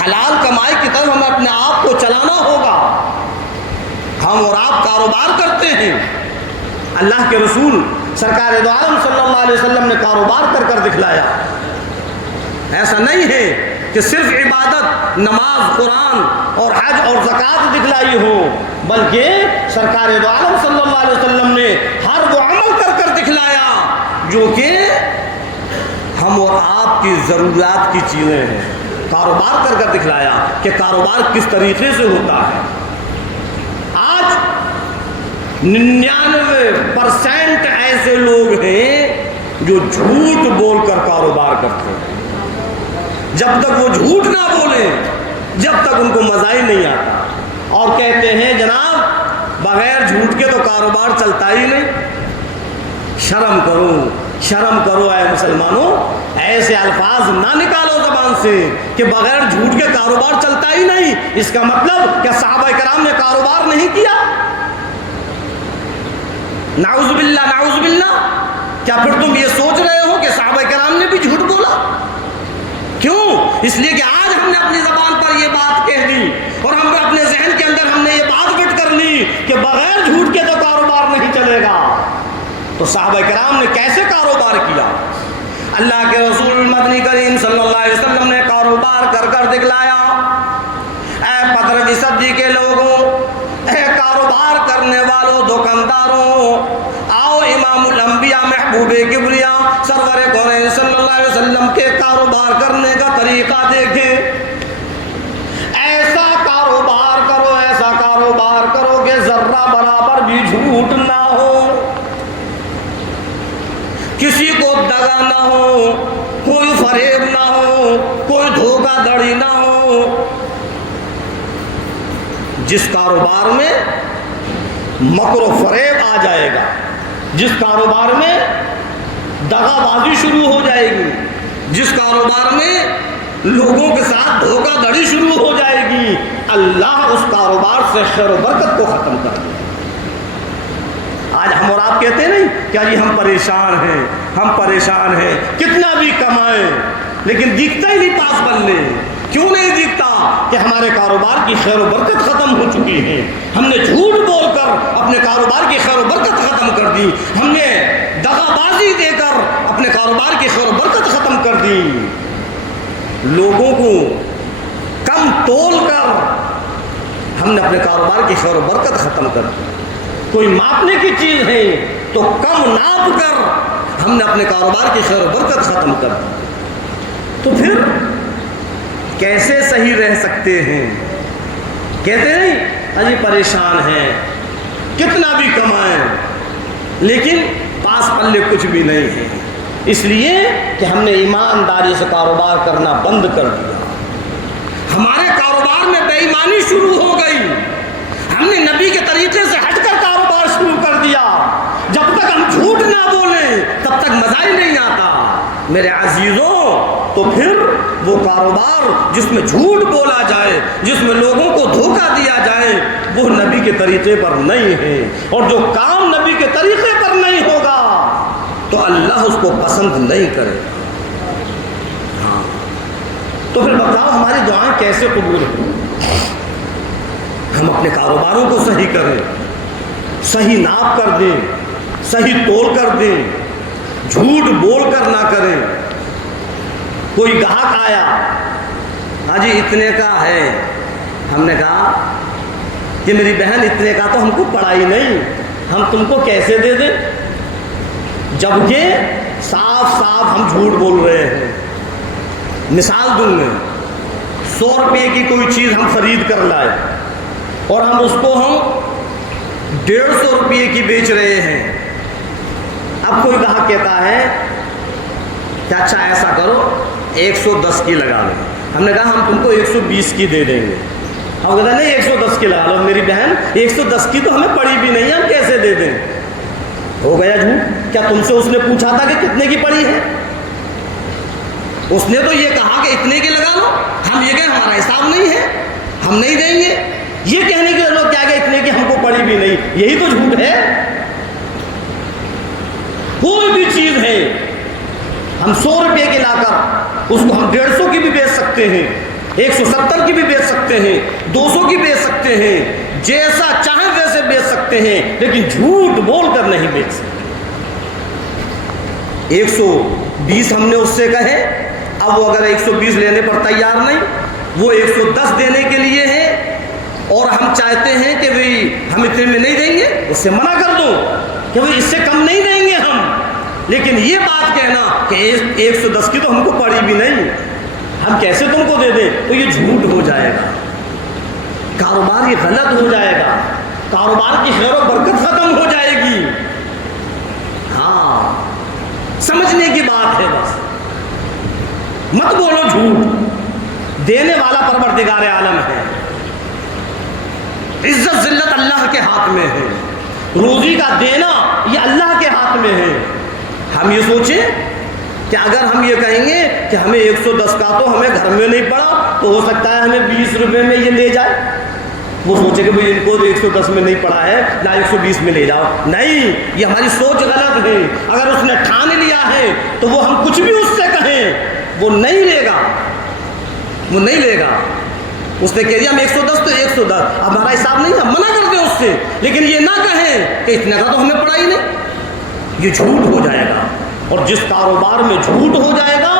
حلال کمائی کی طرف ہمیں اپنے آپ کو چلانا ہوگا۔ ہم اور آپ کاروبار کرتے ہیں، اللہ کے رسول سرکار دو عالم صلی اللہ علیہ وسلم نے کاروبار کر کر دکھلایا۔ ایسا نہیں ہے کہ صرف عبادت، نماز، قرآن اور حج اور زکوٰۃ دکھلائی ہو، بلکہ سرکار دو عالم صلی اللہ علیہ وسلم نے ہر وہ عمل کر کر دکھلایا جو کہ ہم اور آپ کی ضروریات کی چیزیں ہیں۔ کاروبار کر کر دکھلایا کہ کاروبار کس طریقے سے ہوتا ہے۔ آج 99% ایسے لوگ ہیں جو جھوٹ بول کر کاروبار کرتے ہیں۔ جب تک وہ جھوٹ نہ بولیں، جب تک ان کو مزہ ہی نہیں آتا، اور کہتے ہیں جناب بغیر جھوٹ کے تو کاروبار چلتا ہی نہیں۔ شرم کرو، شرم کرو اے مسلمانوں، ایسے الفاظ نہ نکالو زبان سے کہ بغیر جھوٹ کے کاروبار چلتا ہی نہیں۔ اس کا مطلب کیا صحابہ کرام نے کاروبار نہیں کیا؟ نعوذ باللہ، نعوذ باللہ۔ کیا پھر تم یہ سوچ رہے ہو کہ صحابہ کرام نے بھی جھوٹ بولا؟ کیوں؟ اس لیے کہ آج ہم نے اپنی زبان پر یہ بات کہہ دی، اور ہم نے اپنے ذہن کے اندر ہم نے یہ بات فٹ کر لی کہ بغیر جھوٹ کے تو کاروبار نہیں چلے گا۔ تو صحابہ کرام نے کیسے کاروبار کیا؟ اللہ کے رسول مدنی کریم صلی اللہ علیہ وسلم نے کاروبار کر کر دکھلایا۔ اے بدر کی صدی کے لوگوں، اے کاروبار کرنے والوں، دکانداروں، آؤ امام الانبیاء محبوب کبریا سرور کونین صلی اللہ علیہ وسلم کے کاروبار کرنے کا طریقہ دیکھیں۔ ایسا کاروبار کرو، ایسا کاروبار کرو کہ ذرہ برابر بھی جھوٹ نہ ہو، کسی کو دغا نہ ہو، کوئی فریب نہ ہو، کوئی دھوکہ دھڑی نہ ہو۔ جس کاروبار میں مکر و فریب آ جائے گا، جس کاروبار میں دغا بازی شروع ہو جائے گی، جس کاروبار میں لوگوں کے ساتھ دھوکہ دھڑی شروع ہو جائے گی، اللہ اس کاروبار سے خیر و برکت کو ختم کر دے۔ آج ہم اور آپ کہتے ہیں نہیں کیا جی ہم پریشان ہیں، ہم پریشان ہیں، کتنا بھی کمائیں لیکن دکھتا ہی نہیں پاس بننے۔ کیوں نہیں دکھتا؟ کہ ہمارے کاروبار کی خیر و برکت ختم ہو چکی ہے، ہم نے جھوٹ بول کر اپنے کاروبار کی خیر و برکت ختم کر دی، ہم نے دغا بازی دے کر اپنے کاروبار کی خیر و برکت ختم کر دی، لوگوں کو کم تول کر ہم نے اپنے کاروبار کی خیر و برکت ختم کر دی۔ کوئی ماپنے کی چیز ہے تو کم ناپ کر ہم نے اپنے کاروبار کی خیر و برکت ختم کر دی۔ تو پھر کیسے صحیح رہ سکتے ہیں؟ کہتے نہیں اجی پریشان ہیں، کتنا بھی کمائیں لیکن پاس پلے کچھ بھی نہیں ہے، اس لیے کہ ہم نے ایمانداری سے کاروبار کرنا بند کر دیا، ہمارے کاروبار میں بے ایمانی شروع ہو گئی، ہم نے نبی کے طریقے سے ہٹ کر کاروبار شروع کر دیا۔ جب تک ہم جھوٹ نہ بولیں تب تک مزہ ہی نہیں آتا میرے عزیزوں۔ تو پھر وہ کاروبار جس میں جھوٹ بولا جائے، جس میں لوگوں کو دھوکہ دیا جائے، وہ نبی کے طریقے پر نہیں ہے، اور جو کام نبی کے طریقے پر نہیں ہوگا تو اللہ اس کو پسند نہیں کرے گا۔ ہاں تو پھر بتاؤ ہماری دعائیں کیسے قبول ہوں؟ ہم اپنے کاروباروں کو صحیح کریں، صحیح ناپ کر دیں، صحیح تول کر دیں، جھوٹ بول کر نہ کریں۔ کوئی گاہک آیا، ہاں جی اتنے کا ہے. ہم نے کہا کہ میری بہن اتنے کا تو ہم کو پڑا ہی نہیں, ہم تم کو کیسے دے دیں, جبکہ صاف صاف ہم جھوٹ بول رہے ہیں. مثال دوں میں, 100 روپے کی کوئی چیز ہم خرید کر لائے اور ہم اس کو 150 روپے کی بیچ رہے ہیں. اب کوئی گاہک کہتا ہے کہ اچھا ایسا کرو 110 کی لگا لو. ہم نے کہا ہم تم کو 120 کی دے دیں گے. ہم کہتا نہیں 110 کی لگا لو. میری بہن 110 کی تو ہمیں پڑی بھی نہیں, ہم کیسے دے دیں. ہو گیا جھوٹ. کیا تم سے اس نے پوچھا تھا کہ کتنے کی پڑی ہے؟ اس نے تو یہ کہا کہ اتنے کی لگا لو. ہم یہ کہیں ہمارا حساب نہیں ہے, ہم نہیں دیں گے. یہ کہنے کے لوگ کیا کہ اتنے کی ہم کو پڑی بھی نہیں, یہی تو جھوٹ ہے. کوئی بھی چیز ہے ہم 100 روپے کی لا کر اس کو ہم 150 کی بھی بیچ سکتے ہیں, 170 کی بھی بیچ سکتے ہیں, 200 کی بیچ سکتے ہیں, جیسا چاہیں ویسے بیچ سکتے ہیں, لیکن جھوٹ بول کر نہیں بیچ سکتے. 120 ہم نے اس سے کہے, اب وہ اگر 120 لینے پر تیار نہیں, وہ 110 دینے کے لیے ہے اور ہم چاہتے ہیں کہ بھئی ہم اتنے میں نہیں دیں گے, اس سے منع کر دو کہ بھئی اس سے کم نہیں دیں گے ہم. لیکن یہ بات کہنا کہ 110 کی تو ہم کو پڑی بھی نہیں, ہم کیسے تم کو دے دیں, تو یہ جھوٹ ہو جائے گا. کاروبار یہ غلط ہو جائے گا, کاروبار کی خیر و برکت ختم ہو جائے گی. ہاں سمجھنے کی بات ہے بس. مت بولو جھوٹ. دینے والا پروردگار عالم ہے, عزت ذلت اللہ کے ہاتھ میں ہے, روزی کا دینا یہ اللہ کے ہاتھ میں ہے. ہم یہ سوچیں کہ اگر ہم یہ کہیں گے کہ ہمیں 110 کا تو ہمیں گھر میں نہیں پڑا, تو ہو سکتا ہے ہمیں 20 روپے میں یہ لے جائے. وہ سوچے کہ بھئی ان کو 110 میں نہیں پڑا ہے, لا 120 میں لے جاؤ. نہیں, یہ ہماری سوچ غلط ہے. اگر اس نے ٹھان لیا ہے تو وہ ہم کچھ بھی اس سے کہیں وہ نہیں لے گا, وہ نہیں لے گا. اس نے کہہ دیا ہم 110 تو 110, اب ہمارا حساب نہیں, ہم منع کر دیں اس سے, لیکن یہ نہ کہیں کہ اتنے کا تو ہمیں پڑا ہی نہیں. یہ جھوٹ ہو جائے گا. اور جس کاروبار میں جھوٹ ہو جائے گا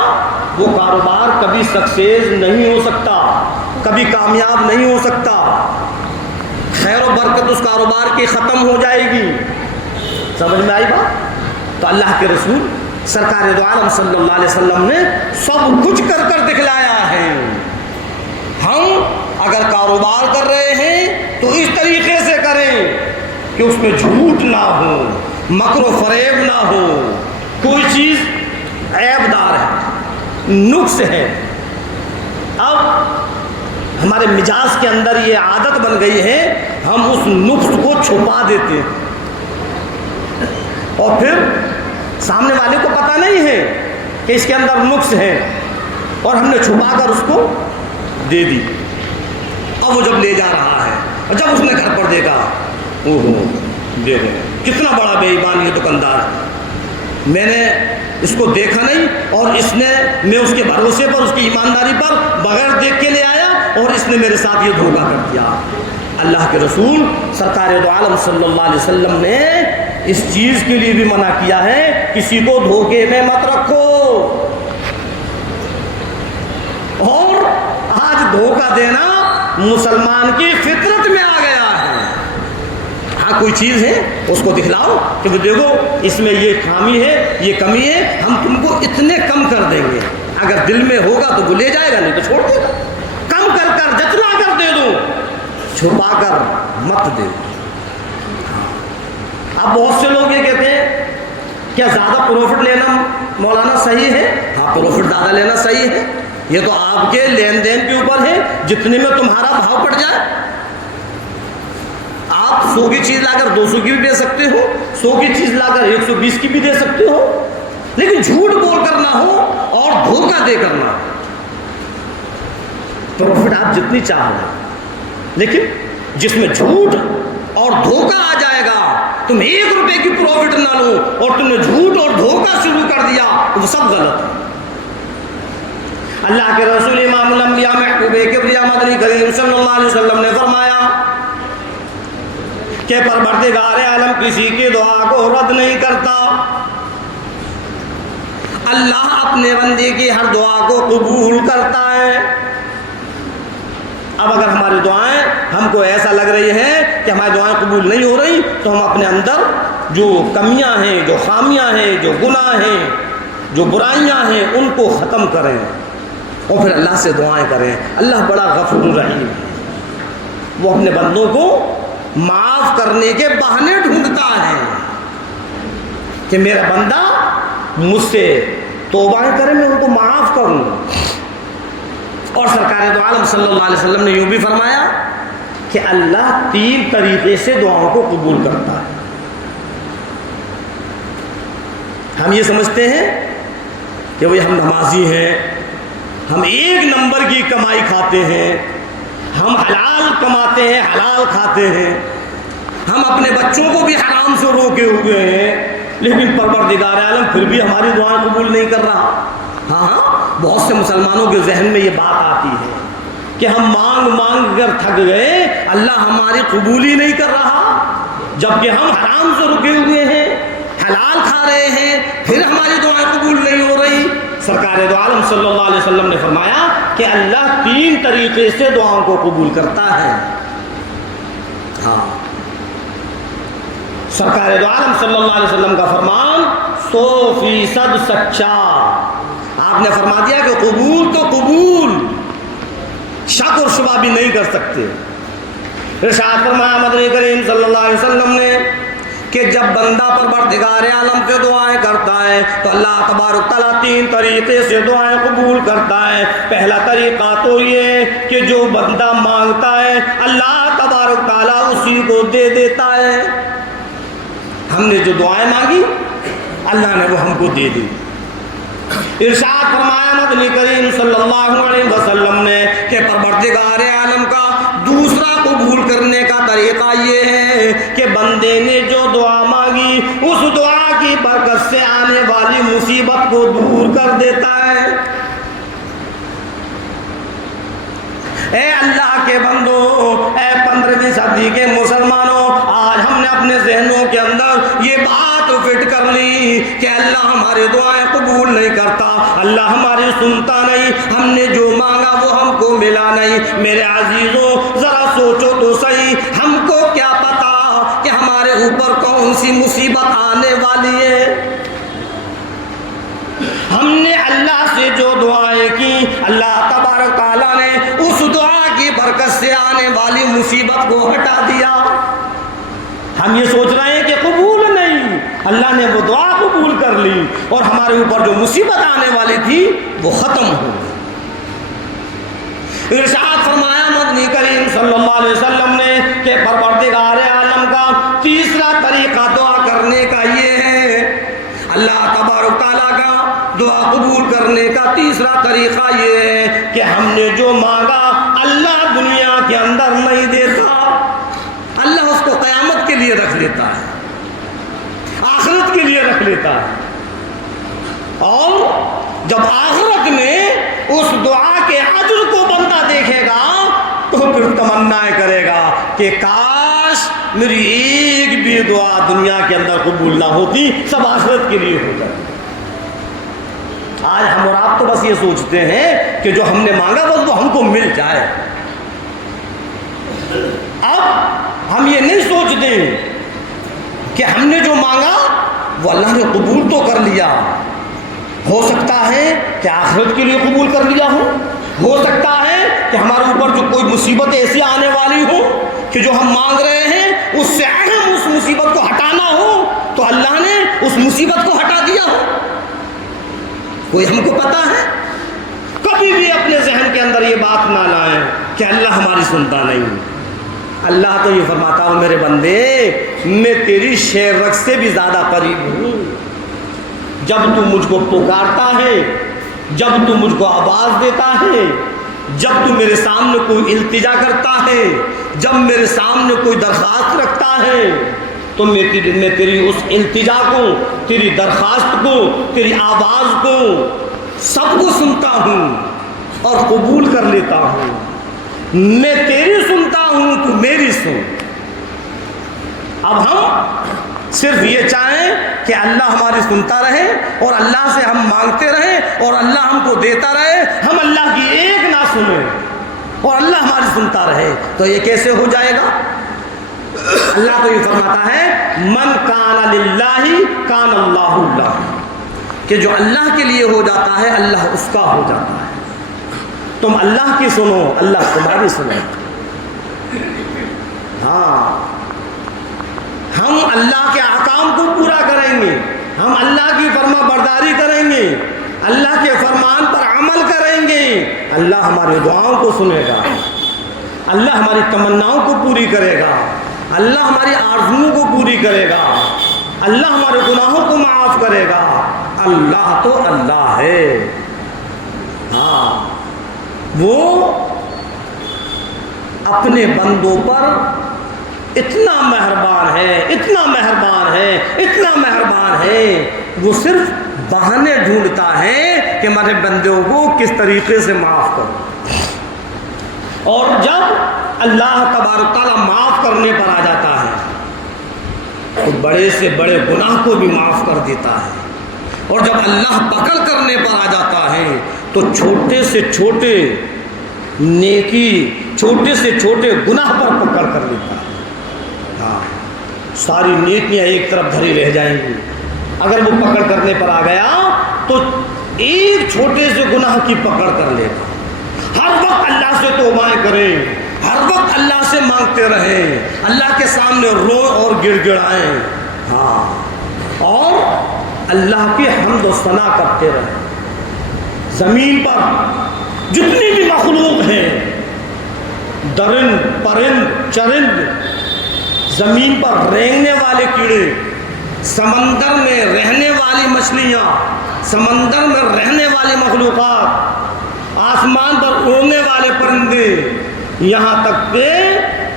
وہ کاروبار کبھی سکسیز نہیں ہو سکتا, کبھی کامیاب نہیں ہو سکتا. خیر و برکت اس کاروبار کی ختم ہو جائے گی. سمجھ میں آئی بات؟ تو اللہ کے رسول سرکار دو عالم صلی اللہ علیہ وسلم نے سب کچھ کر کر دکھلایا ہے. ہم اگر کاروبار کر رہے ہیں تو اس طریقے سے کریں کہ اس میں جھوٹ نہ ہو, مکر و فریب نہ ہو, کوئی چیز عیب دار ہے, نقص ہے. اب ہمارے مزاج کے اندر یہ عادت بن گئی ہے, ہم اس نقص کو چھپا دیتے ہیں اور پھر سامنے والے کو پتہ نہیں ہے کہ اس کے اندر نقص ہے, اور ہم نے چھپا کر اس کو دے دی. اب وہ جب لے جا رہا ہے اور جب اس نے گھر پر دیکھا, اوہو دے دے, کتنا بڑا بے ایمان یہ دکاندار ہے, میں نے اس کو دیکھا نہیں اور اس نے, میں اس کے بھروسے پر, اس کی ایمانداری پر بغیر دیکھ کے لے آیا اور اس نے میرے ساتھ یہ دھوکہ کر دیا. اللہ کے رسول سرکار دو عالم صلی اللہ علیہ وسلم نے اس چیز کے لیے بھی منع کیا ہے, کسی کو دھوکے میں مت رکھو. اور آج دھوکہ دینا مسلمان کی فطرت میں آ گیا ہے. ہاں کوئی چیز ہے اس کو دکھلاؤ کہ وہ دیکھو اس میں یہ خامی ہے, یہ کمی ہے, ہم تم کو اتنے کم کر دیں گے. اگر دل میں ہوگا تو وہ لے جائے گا, نہیں تو چھوڑ دے گا. کم کر کر جتنا کر دے دو, چھپا کر مت دے. اب بہت سے لوگ یہ کہتے ہیں کیا زیادہ پروفٹ لینا مولانا صحیح ہے؟ ہاں پروفٹ زیادہ لینا صحیح ہے, یہ تو آپ کے لین دین کے اوپر ہے, جتنے میں تمہارا بھاؤ پڑ جائے. آپ 100 کی چیز لا کر 200 کی بھی دے سکتے ہو, 100 کی چیز لا کر 120 کی بھی دے سکتے ہو, لیکن جھوٹ بول کر نہ ہو اور دھوکہ دے کر نہ. پروفٹ آپ جتنی چاہو, لیکن جس میں جھوٹ اور دھوکہ آ جائے گا, تم 1 روپے کی پروفٹ نہ لو اور تم نے جھوٹ اور دھوکہ شروع کر دیا, وہ سب غلط ہے. اللہ کے رسول امام الانبیاء محبوب کبریاء مدنی کریم صلی اللہ علیہ وسلم نے فرمایا کہ پروردگار عالم کسی کی دعا کو رد نہیں کرتا. اللہ اپنے بندے کی ہر دعا کو قبول کرتا ہے. اب اگر ہماری دعائیں ہم کو ایسا لگ رہی ہیں کہ ہماری دعائیں قبول نہیں ہو رہی تو ہم اپنے اندر جو کمیاں ہیں، جو خامیاں ہیں، جو گناہ ہیں، جو برائیاں ہیں، ان کو ختم کریں اور پھر اللہ سے دعائیں کریں۔ اللہ بڑا غفور رحیم ہے، وہ اپنے بندوں کو معاف کرنے کے بہانے ڈھونڈتا ہے کہ میرا بندہ مجھ سے توبہ کرے، میں ان کو معاف کروں۔ اور سرکار دو عالم صلی اللہ علیہ وسلم نے یوں بھی فرمایا کہ اللہ 3 طریقے سے دعاؤں کو قبول کرتا ہے۔ ہم یہ سمجھتے ہیں کہ بھئی ہم نمازی ہیں، ہم 1 نمبر کی کمائی کھاتے ہیں، ہم حلال کماتے ہیں، حلال کھاتے ہیں، ہم اپنے بچوں کو بھی حرام سے روکے ہوئے ہیں، لیکن پروردگار عالم پھر بھی ہماری دعائیں قبول نہیں کر رہا۔ ہاں بہت سے مسلمانوں کے ذہن میں یہ بات آتی ہے کہ ہم مانگ مانگ کر تھک گئے، اللہ ہماری قبول ہی نہیں کر رہا، جبکہ ہم حرام سے رکے ہوئے ہیں، حلال کھا رہے ہیں، پھر ہماری دعائیں قبول نہیں ہو رہی۔ سرکار دو عالم صلی اللہ علیہ وسلم نے فرمایا کہ اللہ 3 طریقے سے دعاؤں کو قبول کرتا ہے۔ ہاں، سرکار دو عالم صلی اللہ علیہ وسلم کا فرمان 100% سچا۔ آپ نے فرما دیا کہ قبول تو قبول، شک اور شبہ بھی نہیں کر سکتے۔ ارشاد فرمایا مدنی کریم صلی اللہ علیہ وسلم نے کہ جب بندہ پروردگار عالم سے دعائیں کرتا ہے تو اللہ تبارک تعالیٰ 3 طریقے سے دعائیں قبول کرتا ہے۔ پہلا طریقہ تو یہ کہ جو بندہ مانگتا ہے اللہ تبارک تعالیٰ اسی کو دے دیتا ہے۔ ہم نے جو دعائیں مانگی اللہ نے وہ ہم کو دے دی۔ ارشاد فرمایا مدنی کریم صلی اللہ علیہ وسلم نے کہ پروردگار عالم کا دوسرا قبول کرنے کا طریقہ یہ ہے کہ بندے نے جو دعا مانگی اس دعا کی برکت سے آنے والی مصیبت کو دور کر دیتا ہے۔ اے اللہ کے بندو، اے 15ویں صدی کے مسلمانوں، آج ہم نے اپنے ذہنوں کے اندر یہ بات فٹ کر لی کہ اللہ ہماری دعائیں قبول نہیں کرتا، اللہ ہماری سنتا نہیں، ہم نے جو مانگا وہ ہم کو ملا نہیں۔ میرے عزیزوں ذرا سوچو تو صحیح، ہم کو کیا پتا کہ ہمارے اوپر کون سی مصیبت آنے والی ہے؟ ہم نے اللہ سے جو دعائیں کی اللہ تبارک تعالیٰ نے اس دعا کی برکت سے آنے والی مصیبت کو ہٹا دیا۔ ہم یہ سوچ رہے ہیں کہ قبول نہیں، اللہ نے وہ دعا قبول کر لی اور ہمارے اوپر جو مصیبت آنے والی تھی وہ ختم ہو گئی۔ ارشاد فرمایا مدنی کریم صلی اللہ علیہ وسلم نے کہ پروردگار عالم کا تیسرا طریقہ دعا کرنے کا یہ ہے، اللہ تبارک تعالیٰ کا دعا قبول کرنے کا تیسرا طریقہ یہ ہے کہ ہم نے جو مانگا اللہ دنیا کے اندر نہیں دیتا، اللہ اس کو قیامت کے لیے رکھ لیتا ہے، آخرت کے لیے رکھ لیتا ہے۔ اور جب آخرت میں اس دعا کے اجر کو بندہ دیکھے گا تو پھر تمنا کرے گا کہ کاش میری ایک بھی دعا دنیا کے اندر قبول نہ ہوتی، سب آخرت کے لیے ہوتا۔ آج ہم اور آپ تو بس یہ سوچتے ہیں کہ جو ہم نے مانگا بس وہ ہم کو مل جائے۔ اب ہم یہ نہیں سوچتے کہ ہم نے جو مانگا وہ اللہ نے قبول تو کر لیا، ہو سکتا ہے کہ آخرت کے لیے قبول کر لیا ہو سکتا ہے کہ ہمارے اوپر جو کوئی مصیبت ایسی آنے والی ہو کہ جو ہم مانگ رہے ہیں اس سے اہم اس مصیبت کو ہٹانا ہو تو اللہ نے اس مصیبت کو ہٹا دیا ہو۔ کوئی ہم کو پتا ہے؟ کبھی بھی اپنے ذہن کے اندر یہ بات نہ لائیں کہ اللہ ہماری سنتا نہیں۔ اللہ تو یہ فرماتا ہوں میرے بندے میں تیری شیر رگ سے بھی زیادہ قریب ہوں، جب تو مجھ کو پکارتا ہے، جب تو مجھ کو آواز دیتا ہے، جب تو میرے سامنے کوئی التجا کرتا ہے، جب میرے سامنے کوئی درخواست رکھتا ہے تو میں تیری اس التجا کو، تیری درخواست کو، تیری آواز کو سب کو سنتا ہوں اور قبول کر لیتا ہوں۔ میں تیری سنتا ہوں تو میری سن۔ اب ہم صرف یہ چاہیں کہ اللہ ہماری سنتا رہے اور اللہ سے ہم مانگتے رہیں اور اللہ ہم کو دیتا رہے، ہم اللہ کی ایک نہ سنیں۔ اور اللہ ہماری سنتا رہے تو یہ کیسے ہو جائے گا؟ اللہ تو یہ فرماتا ہے من کان للہ کان اللہ اللہ، کہ جو اللہ کے لیے ہو جاتا ہے اللہ اس کا ہو جاتا ہے۔ تم اللہ کی سنو، اللہ تمہاری سنو۔ ہاں، ہم اللہ کے احکام کو پورا کریں گے، ہم اللہ کی فرما برداری کریں گے، اللہ کے فرمان پر عمل کریں گے، اللہ ہماری دعاؤں کو سنے گا، اللہ ہماری تمناؤں کو پوری کرے گا، اللہ ہماری آرزوؤں کو پوری کرے گا، اللہ ہمارے گناہوں کو معاف کرے گا۔ اللہ تو اللہ ہے، ہاں، وہ اپنے بندوں پر اتنا مہربان ہے، اتنا مہربان ہے، اتنا مہربان ہے، وہ صرف بہانے ڈھونڈتا ہے کہ ہمارے بندوں کو کس طریقے سے معاف کرو۔ اور جب اللہ تبارک تعالیٰ معاف کرنے پر آ جاتا ہے تو بڑے سے بڑے گناہ کو بھی معاف کر دیتا ہے، اور جب اللہ پکڑ کرنے پر آ جاتا ہے تو چھوٹے سے چھوٹے نیکی، چھوٹے سے چھوٹے گناہ پر پکڑ کر لیتا ہے۔ ہاں، ساری نیکیاں ایک طرف دھری رہ جائیں گی، اگر وہ پکڑ کرنے پر آ گیا تو ایک چھوٹے سے گناہ کی پکڑ کر لے گا۔ ہر وقت اللہ سے توبائیں کریں، ہر وقت اللہ سے مانگتے رہیں، اللہ کے سامنے رو اور گڑ گڑائیں، ہاں، اور اللہ کی حمد و ثنا کرتے رہیں۔ زمین پر جتنی بھی مخلوق ہیں، درند پرند چرند، زمین پر رینگنے والے کیڑے، سمندر میں رہنے والی مچھلیاں، سمندر میں رہنے والی مخلوقات، آسمان پر اڑنے والے پرندے، یہاں تک کہ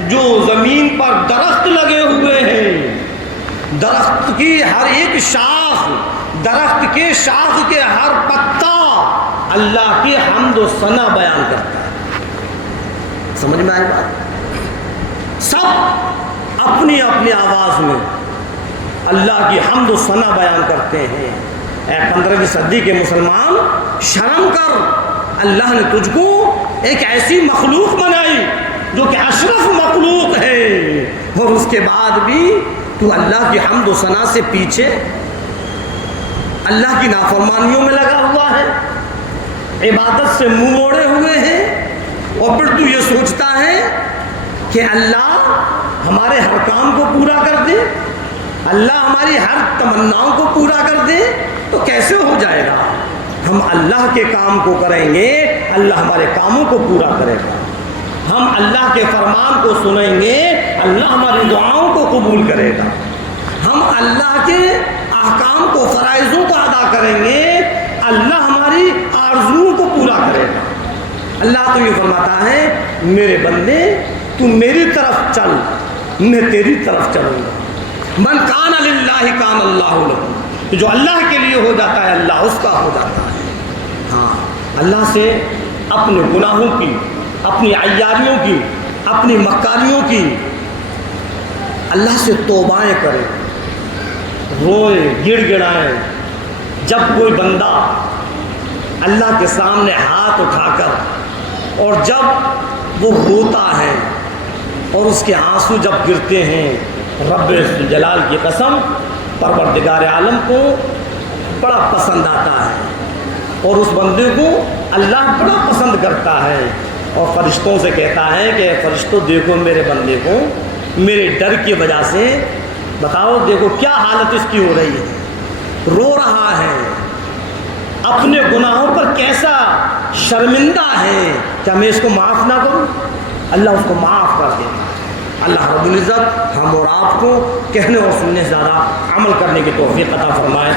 جو زمین پر درخت لگے ہوئے ہیں، درخت کی ہر ایک شاخ، درخت کے شاخ کے ہر پتا اللہ کی حمد و ثنا بیان کرتا ہے۔ سمجھ میں آئی بات؟ سب اپنی اپنی آواز میں اللہ کی حمد و ثنا بیان کرتے ہیں۔ اے 15ویں صدی کے مسلمان، شرم کر، اللہ نے تجھ کو ایک ایسی مخلوق بنائی جو کہ اشرف مخلوق ہے، اور اس کے بعد بھی تو اللہ کی حمد و ثنا سے پیچھے اللہ کی نافرمانیوں میں لگا ہوا ہے، عبادت سے منہ موڑے ہوئے ہیں، اور پھر تو یہ سوچتا ہے کہ اللہ ہمارے ہر کام کو پورا کر دے، اللہ ہماری ہر تمناؤں کو پورا کر دے، تو کیسے ہو جائے گا؟ ہم اللہ کے کام کو کریں گے، اللہ ہمارے کاموں کو پورا کرے گا، ہم اللہ کے فرمان کو سنیں گے، اللہ ہماری دعاؤں کو قبول کرے گا، ہم اللہ کے احکام کو، فرائضوں کو ادا کریں گے، اللہ ہماری آرزوؤں کو پورا کرے گا۔ اللہ تو یہ فرماتا ہے میرے بندے تو میری طرف چل، میں تیری طرف چلوں گا۔ من کان للہ کان اللہ لہ، جو اللہ کے لیے ہو جاتا ہے اللہ اس کا ہو جاتا ہے۔ ہاں، اللہ سے اپنے گناہوں کی، اپنی عیاریوں کی، اپنی مکاریوں کی اللہ سے توبائیں کریں، روئے گڑ گڑائیں۔ جب کوئی بندہ اللہ کے سامنے ہاتھ اٹھا کر، اور جب وہ روتا ہے اور اس کے آنسو جب گرتے ہیں، رب جلال کی قسم پروردگار عالم کو بڑا پسند آتا ہے، اور اس بندے کو اللہ بڑا پسند کرتا ہے، اور فرشتوں سے کہتا ہے کہ فرشتوں دیکھو میرے بندے کو میرے ڈر کی وجہ سے، بتاؤ دیکھو کیا حالت اس کی ہو رہی ہے، رو رہا ہے، اپنے گناہوں پر کیسا شرمندہ ہے، کیا میں اس کو معاف نہ کروں؟ اللہ اس کو معاف کر دے۔ اللہ رب العزت ہم اور آپ کو کہنے اور سننے سے زیادہ عمل کرنے کی توفیق عطا فرمائے۔